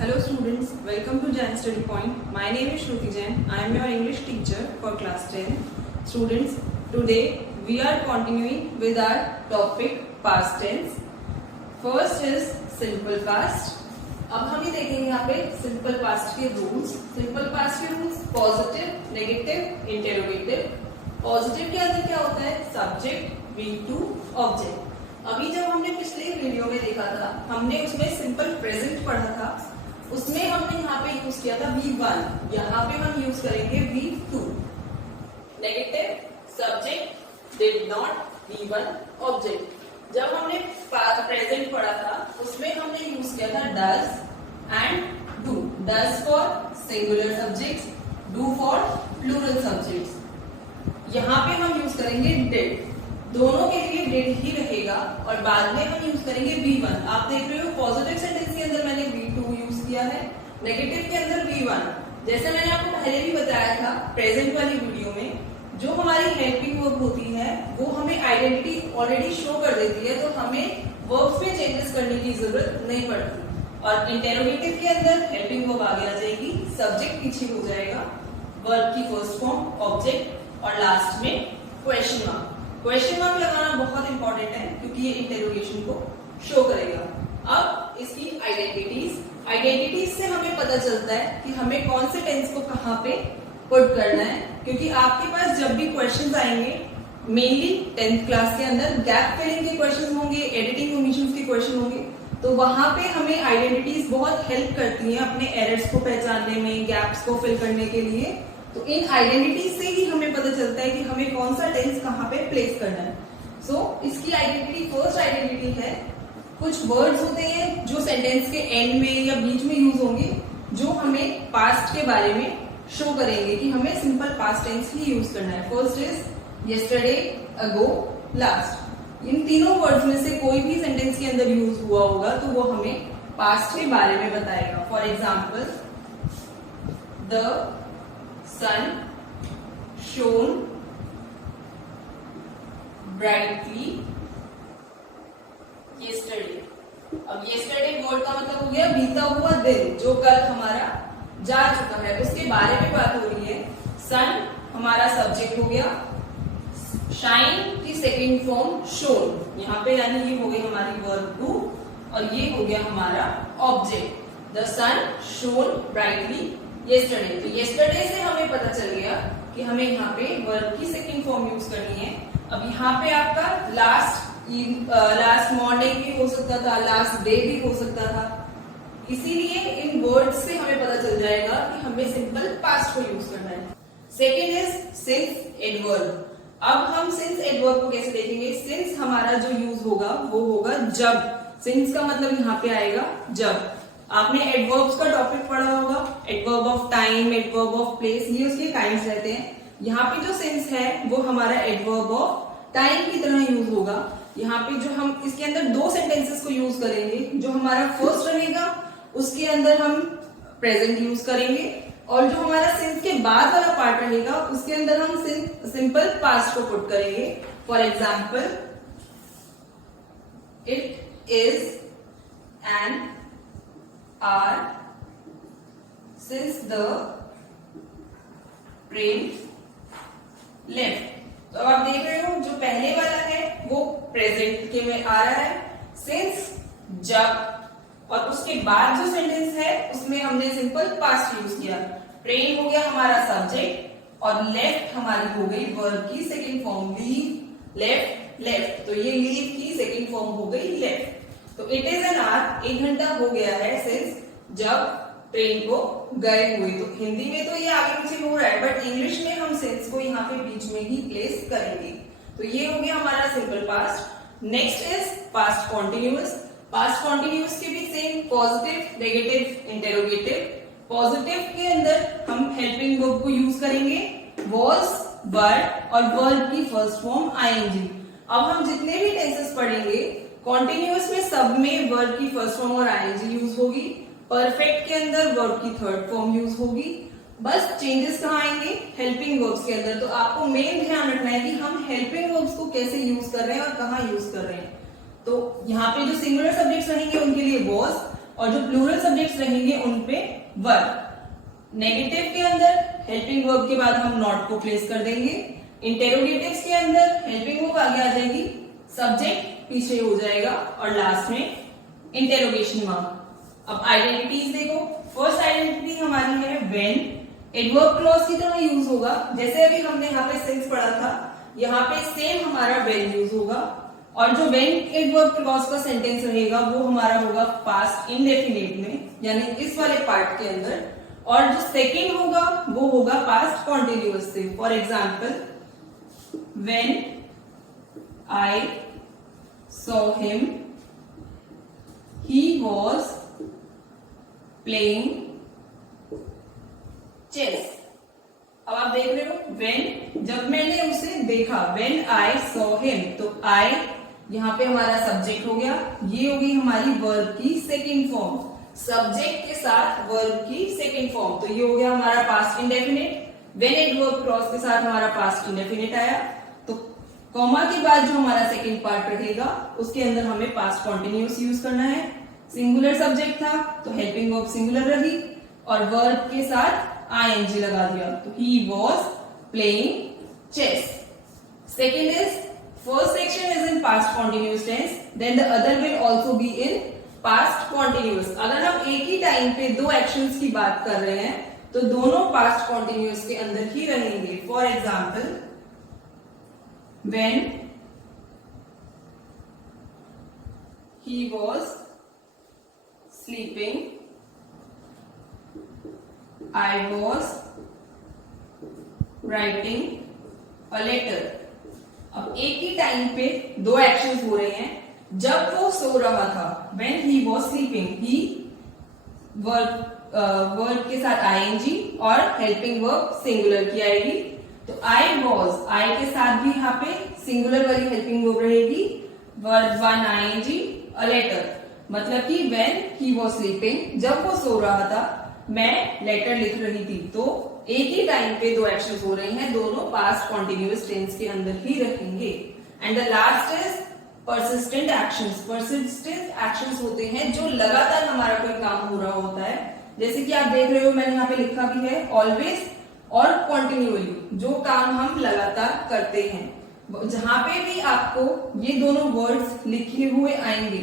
Hello students, welcome to Jain Study Point. My name is Shruti Jain. I am your English teacher for class 10. Students, today we are continuing with our topic past tense. First is simple past. अब हम ये देखेंगे यहाँ पे simple past के rules. Simple past के rules positive, negative, interrogative. Positive के अंदर क्या होता है? Subject, V2, object. अभी जब हमने पिछले वीडियो में देखा था, हमने उसमें सिंपल प्रेजेंट पढ़ा था. उसमें हमने यहाँ पे यूज किया था V1, यहाँ पे हम यूज करेंगे V2. Negative, subject, did not, V1, object. जब हमने प्रेजेंट पढ़ा था, उसमें हमने यूज किया था does and do. Does for singular subjects, do for plural subjects. यहाँ पे हम यूज करेंगे डिड. दोनों के लिए डिड ही रहेगा और बाद में हम यूज करेंगे V1. आप देख रहे हो पॉजिटिव सेंटेंस के अंदर मैंने V2 यूज किया है, नेगेटिव के अंदर V1. जैसे मैंने आपको पहले भी बताया था प्रेजेंट वाली वीडियो में, जो हमारी हेल्पिंग वर्ब होती है वो हमें आइडेंटिटी ऑलरेडी शो कर देती है, तो हमें वर्ब्स में चेंजेस करने की जरूरत नहीं पड़ती. और इंटेरोगेटिव के अंदर हेल्पिंग वर्ब आगे आ जाएगी, सब्जेक्ट पीछे हो जाएगा, वर्ब की फर्स्ट फॉर्म ऑब्जेक्ट और लास्ट में क्वेश्चन मार्क. क्वेश्चन मार्क लगाना बहुत इंपॉर्टेंट है क्योंकि ये इंटेरोगेशन को शो करेगा. अब इसकी आइडेंटिटीज से हमें पता चलता है कि हमें कौन से टेंस को कहाँ पे पुट करना है, क्योंकि आपके पास जब भी क्वेश्चंस आएंगे, मेनली 10th क्लास के अंदर गैप फिलिंग के क्वेश्चन होंगे, एडिटिंग ओमिशंस के क्वेश्चन होंगे, तो वहां पे हमें आइडेंटिटीज बहुत हेल्प करती हैं अपने एरर्स को पहचानने में, गैप्स को फिल करने के लिए. तो इन आइडेंटिटीज से ही हमें पता चलता है कि हमें कौन सा टेंस कहाँ पे प्लेस करना है. सो इसकी आइडेंटिटी, फर्स्ट आइडेंटिटी है, कुछ वर्ड्स होते हैं जो सेंटेंस के एंड में या बीच में यूज होंगे, जो हमें पास्ट के बारे में शो करेंगे कि हमें सिंपल पास्ट टेंस ही यूज करना है. First is yesterday, ago, last. इन तीनों वर्ड्स में से कोई भी सेंटेंस के अंदर यूज हुआ होगा तो वो हमें पास्ट के बारे में बताएगा. For example, the sun shone brightly yesterday. अब yesterday वर्ड का मतलब हो गया बीता हुआ दिन, जो कल हमारा जा चुका है, उसके बारे में बात हो रही है. सन हमारा सब्जेक्ट हो गया, शाइन की सेकेंड फॉर्म शोन, यहाँ पे यानी ये हो गई हमारी वर्ब टू, और ये हो गया हमारा object. The sun shone brightly yesterday. तो येस्टरडे से हमें पता चल गया कि हमें यहाँ पे वर्ब की सेकंड फॉर्म यूज करनी है. अब यहाँ पे आपका लास्ट मॉर्निंग भी हो सकता था, लास्ट डे भी हो सकता था, इसीलिए इन वर्ड्स से हमें पता चल जाएगा कि हमें सिंपल पास्ट को यूज करना है. Second is since adverb. अब हम सिंस एडवर्ब को कैसे देखेंगे? सिंस हमारा जो यूज होगा वो होगा जब. सिंस का मतलब यहाँ पे आएगा जब. आपने एडवर्ब्स का टॉपिक पढ़ा होगा, adverb of time, adverb of place, ये उसके काइंड्स रहते हैं. यहाँ पे जो सिंस है वो हमारा एडवर्ब ऑफ टाइम की तरह यूज होगा. यहाँ पे जो हम इसके अंदर दो सेंटेंसेस को यूज करेंगे, जो हमारा फर्स्ट रहेगा उसके अंदर हम प्रेजेंट यूज करेंगे, और जो हमारा सिंस के बाद वाला पार्ट रहेगा उसके अंदर हम सिंपल पास्ट को पुट करेंगे. For example, it is an hour since the train left. तो अब आप देख रहे हो जो पहले वाला है वो प्रेजेंट के में आ रहा है, since जब, और उसके बाद जो सेंटेंस है उसमें हमने सिंपल पास्ट यूज किया. ट्रेन हो गया हमारा सब्जेक्ट और लेफ्ट हमारी हो गई वर्ब की second form. Leave, left, left, तो ये लीव की सेकेंड फॉर्म हो गई लेफ्ट. तो इट इज एन आवर, 1 घंटा हो गया है सिंस जब ट्रेन को गए हुए. तो हिंदी में तो ये आगे पीछे हो रहा है, बट इंग्लिश में हम सिंस को यहाँ पे बीच में ही प्लेस करेंगे. तो ये हो गया हमारा simple past. Next is past continuous. Past continuous के भी same positive, negative, interrogative. Positive के अंदर हम हेल्पिंग वर्ब को यूज करेंगे, वॉज, वर, और वर्ब की फर्स्ट फॉर्म आईएनजी. अब हम जितने भी टेंसेस पढ़ेंगे, कॉन्टिन्यूअस में सब में वर्ब की फर्स्ट फॉर्म और आईएनजी यूज होगी. परफेक्ट के अंदर वर्ब की थर्ड फॉर्म यूज होगी. बस चेंजेस कहाँ आएंगे? हेल्पिंग वर्ब्स के अंदर. तो आपको मेन ध्यान रखना है कि हम हेल्पिंग वर्ब्स को कैसे यूज कर रहे हैं और कहाँ यूज कर रहे हैं. तो यहाँ पे जो सिंगुलर सब्जेक्ट्स रहेंगे उनके लिए वॉज, और जो प्लूरल सब्जेक्ट्स रहेंगे उन पे वर्ब। नेगेटिव के अंदर हेल्पिंग वर्ब के बाद हम नॉट को प्लेस कर देंगे। इंटेरोगेटिव्स के अंदर हेल्पिंग वर्ब आगे आ जाएगी, सब्जेक्ट पीछे हो जाएगा और लास्ट में इंटेरोगेशन मार्क। अब आइडेंटिटीज देखो, फर्स्ट आइडेंटिटी हमारी है व्हेन। एडवर्ब क्लॉज की तरह यूज होगा, जैसे अभी हमने यहाँ पे सिंस पढ़ा था, यहाँ पे सेम हमारा व्हेन यूज होगा। और जो व्हेन एडवर्ब क्लॉज का सेंटेंस रहेगा वो हमारा होगा पास्ट इंडेफिनिट में, यानी इस वाले पार्ट के अंदर। और जो सेकेंड होगा वो होगा पास्ट कॉन्टिन्यूअस से। For example, when I saw him he was playing chess. अब आप देख रहे हो व्हेन, जब मैंने उसे देखा, व्हेन आई सॉ हिम, तो आई यहाँ पे हमारा सब्जेक्ट हो गया, ये होगी हमारी वर्ब की सेकंड फॉर्म, सब्जेक्ट के साथ वर्ब की सेकंड फॉर्म, तो ये हो गया हमारा past indefinite. When adverb clause के साथ हमारा पास्ट इंडेफिनिट आया, तो कॉमा के बाद जो हमारा सेकंड पार्ट रहेगा उसके अंदर हमें पास्ट कॉन्टिन्यूअस यूज करना है। सिंगुलर सब्जेक्ट था तो हेल्पिंग वर्ब सिंगुलर रही और वर्ब के साथ ing लगा दिया, तो he was playing chess. Second is, first section is in past continuous tense, then the other will also be in past continuous. अगर हम एक ही टाइम पे दो एक्शंस की बात कर रहे हैं तो दोनों past continuous के अंदर ही रहेंगे। For example, when he was sleeping, I was writing a letter. अब एक ही टाइम पे दो एक्शंस हो रहे हैं। जब वो सो रहा था, when he was sleeping, he verb के साथ ing और हेल्पिंग वर्ब सिंगुलर की आएगी, तो I was, I के साथ भी यहाँ पे सिंगुलर वाली हेल्पिंग वर्ब रहेगी, verb one ing a letter, मतलब कि when he was sleeping, जब वो सो रहा था मैं लेटर लिख रही थी। तो एक ही टाइम पे दो एक्शंस हो रहे हैं, दोनों पास्ट कॉन्टिन्यूअस टेंस के अंदर ही रखेंगे। And the last is persistent actions. Persistent actions होते हैं जो लगातार हमारा कोई काम हो रहा होता है, जैसे कि आप देख रहे हो मैंने यहाँ पे लिखा भी है ऑलवेज और कॉन्टिन्यूअली, जो काम हम लगातार करते हैं। जहां पे भी आपको ये दोनों वर्ड्स लिखे हुए आएंगे,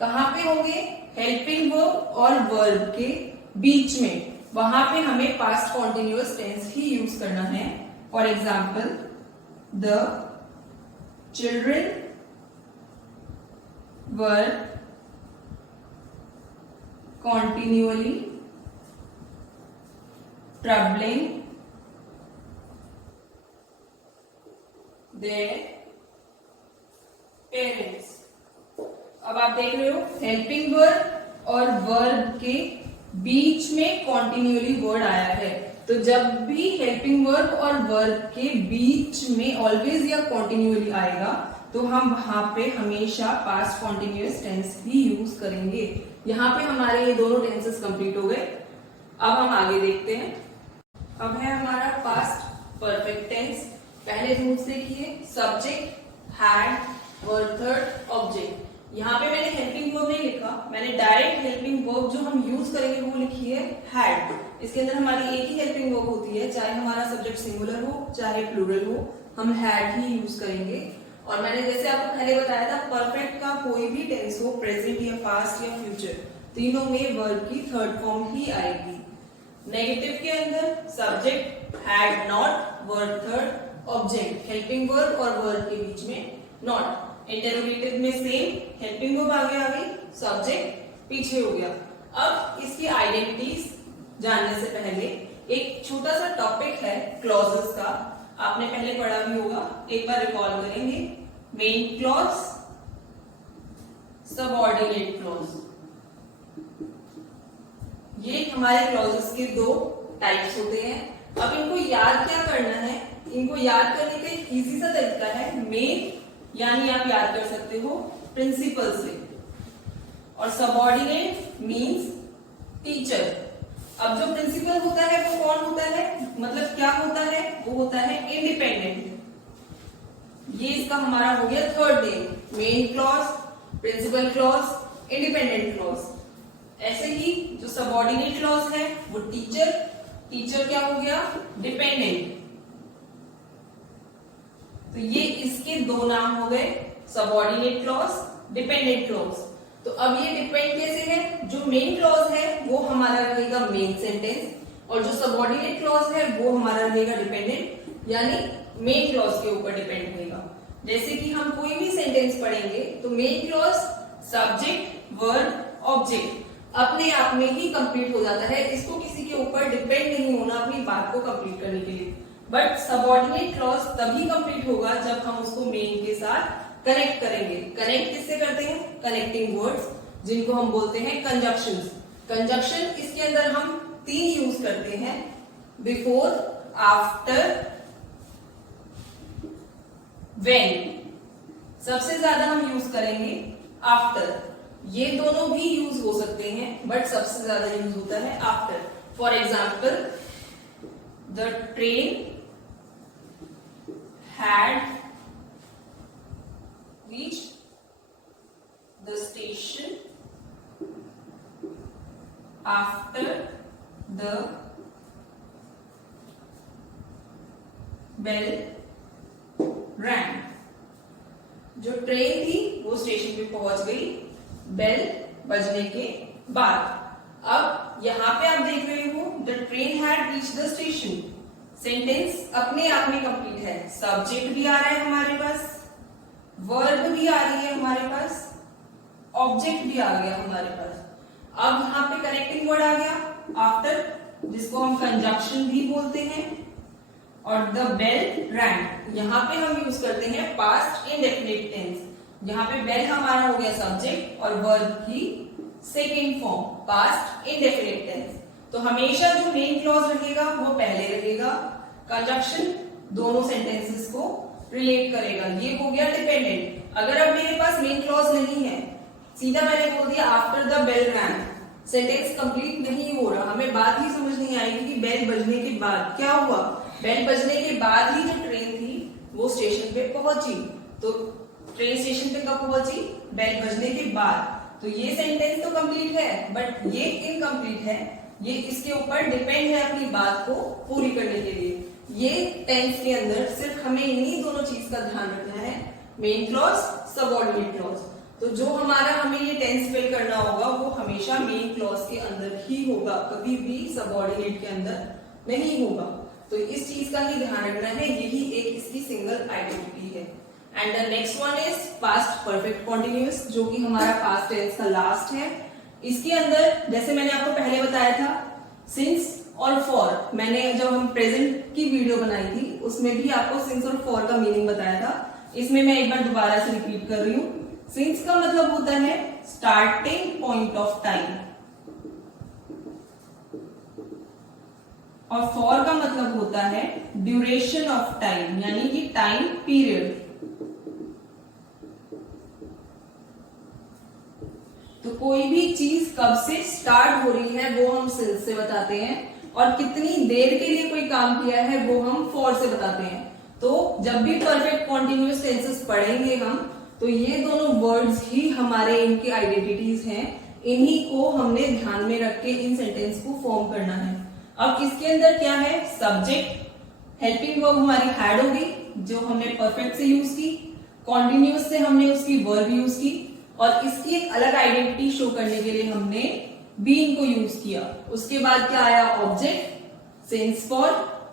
कहाँ पे होंगे? हेल्पिंग वर्ब और वर्ब के बीच में, वहां पे हमें पास्ट कॉन्टिन्यूअस टेंस ही यूज करना है। For example, the children were continually troubling their parents. अब आप देख रहे हो हेल्पिंग वर्ब और वर्ब के बीच में कॉन्टिन्यूअली वर्ड आया है, तो जब भी हेल्पिंग वर्ब और वर्ब के बीच में ऑलवेज या कॉन्टिन्यूअली आएगा तो हम वहां पे हमेशा पास्ट कॉन्टिन्यूअस टेंस ही यूज करेंगे। यहाँ पे हमारे ये दोनों टेंसेस कंप्लीट हो गए। अब हम आगे देखते हैं। अब है हमारा पास्ट परफेक्ट टेंस। पहले रूल्स देखिए, subject, had, verb third, object. यहाँ पे मैंने हेल्पिंग वर्ब नहीं लिखा, मैंने डायरेक्ट हेल्पिंग वर्ब जो हम यूज करेंगे वो लिखी है हैड। इसके अंदर हमारी एक ही हेल्पिंग वर्ब होती है, चाहे हमारा सब्जेक्ट सिंगुलर हो चाहे प्लूरल हो, हम हैड ही यूज करेंगे। और मैंने जैसे आपको पहले बताया था, परफेक्ट का कोई भी टेंस हो, प्रेजेंट या पास्ट या फ्यूचर, तीनों में वर्ब की थर्ड फॉर्म ही आएगी। नेगेटिव के अंदर subject, had, not, verb third, object, helping verb और वर्ब के बीच में नॉट। इंटरोगेटिव में सेम, हेल्पिंग वर्ब आगे आ गई, सब्जेक्ट पीछे हो गया। अब इसकी आइडेंटिटीज जानने से पहले एक छोटा सा टॉपिक है क्लॉजेस का, आपने पहले पढ़ा भी होगा, एक बार रिकॉल करेंगे। मेन क्लॉज, सबऑर्डिनेट क्लॉज, ये हमारे क्लॉजेस के दो टाइप्स होते हैं। अब इनको याद क्या करना है? इनको याद करने का एक इजी सा तरीका है, मेन यानी आप याद कर सकते हो प्रिंसिपल से, और सबऑर्डिनेट मींस टीचर। अब जो प्रिंसिपल होता है वो कौन होता है, मतलब क्या होता है? वो होता है इंडिपेंडेंट। ये इसका हमारा हो गया third name, main clause, principal clause, independent clause. ऐसे ही जो सबऑर्डिनेट क्लॉज है वो टीचर, टीचर क्या हो गया, डिपेंडेंट। तो ये इसके दो नाम हो गए, सबऑर्डिनेट क्लॉज, डिपेंडेंट क्लॉज। तो अब ये डिपेंड कैसे है, जो मेन क्लॉज है वो हमारा रहेगा मेन सेंटेंस, और जो सबऑर्डिनेट क्लॉज है वो हमारा रहेगा डिपेंडेंट, यानी मेन क्लॉज के ऊपर डिपेंड होगा। जैसे कि हम कोई भी सेंटेंस पढ़ेंगे तो main clause subject verb object अपने आप में ही कंप्लीट हो जाता है, इसको किसी के ऊपर डिपेंड नहीं होना अपनी बात को कंप्लीट करने के लिए। बट सबऑर्डिनेट क्लॉज तभी कंप्लीट होगा जब हम उसको मेन के साथ कनेक्ट करेंगे। कनेक्ट किससे करते हैं, कनेक्टिंग वर्ड्स, जिनको हम बोलते हैं कंजक्शंस। कंजक्शन इसके अंदर हम 3 यूज करते हैं, बिफोर, आफ्टर, व्हेन। सबसे ज्यादा हम यूज करेंगे आफ्टर। ये दोनों भी यूज हो सकते हैं बट सबसे ज्यादा यूज होता है after. For example, the train had reached the station after the bell rang। जो ट्रेन थी वो स्टेशन पे पहुंच गई बेल बजने के बाद। अब यहां पे आप देख रहे हो the train had reached the station, sentence अपने आप में कंप्लीट है, सब्जेक्ट भी आ रहा है हमारे पास, वर्ब भी आ रही है हमारे पास, ऑब्जेक्ट भी आ गया हमारे पास। अब यहाँ पे कनेक्टिंग वर्ड आ गया आफ्टर, जिसको हम कंजक्शन भी बोलते हैं, और द बेल रैंग यहाँ पे हम यूज करते हैं पास्ट इंडेफिनिट टेंस। यहाँ पे बेल हमारा हो गया सब्जेक्ट और वर्ब की second form past indefinite tense. तो हमेशा जो मेन क्लॉज रहेगा वो पहले रहेगा, कंजक्शन दोनों सेंटेंसेस को रिलेट करेगा। ये हो गया डिपेंडेंट। अगर अब मेरे पास मेन क्लॉज नहीं है, सीधा मैंने बोल दिया after the bell rang, sentence complete नहीं हो रहा, हमें बात ही समझ नहीं आएगी कि बेल बजने के बाद क्या हुआ। बेल बजने के बाद ही जो ट्रेन थी वो स्टेशन पे पहुंची। तो ट्रेन स्टेशन पे कब पहुंची, बेल बजने के बाद। तो ये सेंटेंस तो कंप्लीट है बट ये इनकम्प्लीट है, ये इसके ऊपर डिपेंड है अपनी बात को पूरी करने के लिए। ये टेंस के अंदर सिर्फ हमें इन्हीं दोनों चीज का ध्यान रखना है, मेन क्लॉज, सबऑर्डिनेट क्लॉज। तो जो हमारा हमें ये टेंस फिल करना होगा वो हमेशा मेन क्लॉज के अंदर ही होगा, कभी भी सबऑर्डिनेट के अंदर नहीं होगा। तो इस चीज का ही ध्यान रखना है, यही एक इसकी सिंगल आइडेंटिटी है। And the next one is past perfect continuous, जो कि हमारा पास्ट टेंस का लास्ट है। इसके अंदर जैसे मैंने आपको पहले बताया था, सिंस और फॉर, मैंने जब हम प्रेजेंट की वीडियो बनाई थी उसमें भी आपको सिंस और फॉर का मीनिंग बताया था। इसमें मैं एक बार दोबारा से रिपीट कर रही हूँ। सिंस का मतलब होता है स्टार्टिंग पॉइंट ऑफ टाइम, और फॉर का मतलब होता है ड्यूरेशन ऑफ टाइम, यानी कि टाइम पीरियड। तो कोई भी चीज कब से स्टार्ट हो रही है वो हम सिंस से बताते हैं, और कितनी देर के लिए कोई काम किया है वो हम फॉर से बताते हैं। तो जब भी परफेक्ट कॉन्टिन्यूअस टेंसेस पढ़ेंगे हम, तो ये दोनों वर्ड्स ही हमारे इनकी आइडेंटिटीज हैं, इन्हीं को हमने ध्यान में रख के इन सेंटेंस को फॉर्म करना है। अब इसके अंदर क्या है, सब्जेक्ट, हेल्पिंग वर्ब हमारी हैड होगी जो हमने परफेक्ट से यूज की, कॉन्टिन्यूअस से हमने उसकी वर्ब यूज की, और इसकी एक अलग आइडेंटिटी शो करने के लिए हमने बीइंग को यूज किया। उसके बाद क्या आया, ऑब्जेक्ट, सिंस फॉर,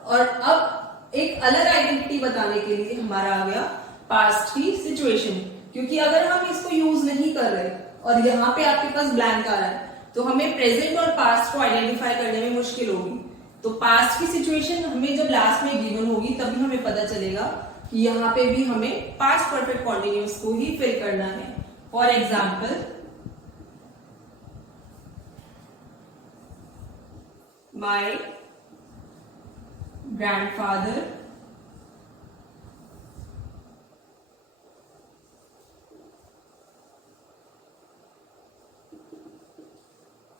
और अब एक अलग आइडेंटिटी बताने के लिए हमारा आ गया पास्ट की सिचुएशन। क्योंकि अगर हम इसको यूज नहीं कर रहे और यहाँ पे आपके पास ब्लैंक आ रहा है तो हमें प्रेजेंट और पास्ट को आइडेंटिफाई करने में मुश्किल होगी। तो पास्ट की सिचुएशन हमें जब लास्ट में गिवन होगी तभी हमें पता चलेगा कि यहाँ पे भी हमें पास्ट परफेक्ट कॉन्टिन्यूअस को ही फिल करना है। For example, my grandfather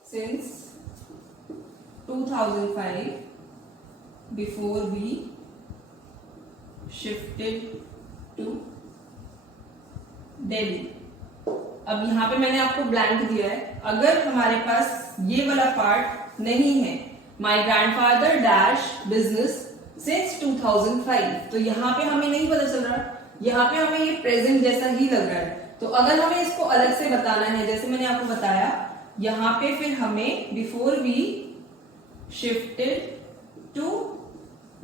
since 2005 before we shifted to Delhi। अब यहाँ पे मैंने आपको ब्लैंक दिया है, अगर हमारे पास ये वाला पार्ट नहीं है, माई ग्रैंडफादर डैश बिजनेस सिंस 2005, तो यहाँ पे हमें नहीं पता चल रहा, यहाँ पे हमें ये प्रेजेंट जैसा ही लग रहा है। तो अगर हमें इसको अलग से बताना है, जैसे मैंने आपको बताया, यहाँ पे फिर हमें before we shifted to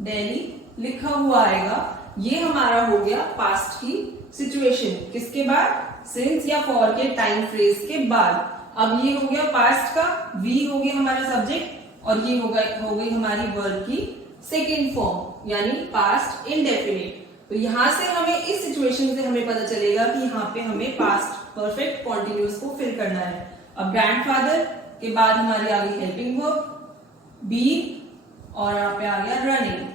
Delhi लिखा हुआ आएगा। ये हमारा हो गया पास्ट की सिचुएशन, किसके बाद, सिंस या फॉर के टाइम फ्रेज के बाद। अब ये हो गया पास्ट का, वी हो गया हमारा सब्जेक्ट, और ये हो गई हमारी वर्ब की सेकेंड फॉर्म यानी पास्ट इंडेफिनिट। तो यहां से हमें इस सिचुएशन से हमें पता चलेगा कि यहाँ पे हमें पास्ट परफेक्ट कॉन्टिन्यूअस को फिल करना है। अब ग्रैंडफादर के बाद हमारी आ गई हेल्पिंग वर्ब बी, और यहाँ पे आ गया रनिंग।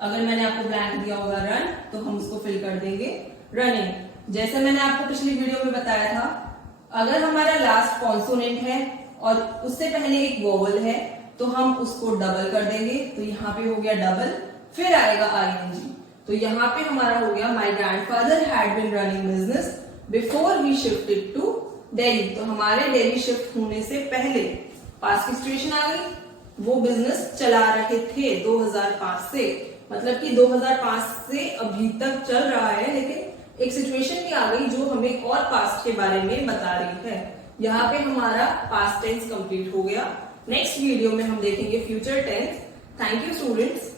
अगर मैंने आपको ब्लैंक दिया होगा रन, तो हम उसको फिल कर देंगे रनिंग। जैसे मैंने आपको पिछली वीडियो में बताया था, अगर हमारा लास्ट कॉन्सोनेंट है और उससे पहले एक वोवल है, तो हम उसको डबल कर देंगे। तो यहाँ पे हो गया डबल, फिर आएगा आईएनजी। तो यहाँ पे हमारा हो गया my grandfather had been running business before we shifted to Delhi. तो हमारे दिल्ली शिफ्ट होने से पहले पास्ट की सिचुएशन आ गई, वो बिजनेस चला रहे थे 2005 से, मतलब कि 2005 से अभी तक चल रहा है, लेकिन एक सिचुएशन भी आ गई जो हमें और पास्ट के बारे में बता रही है। यहाँ पे हमारा पास्ट टेंस कंप्लीट हो गया। नेक्स्ट वीडियो में हम देखेंगे future tense. Thank you students.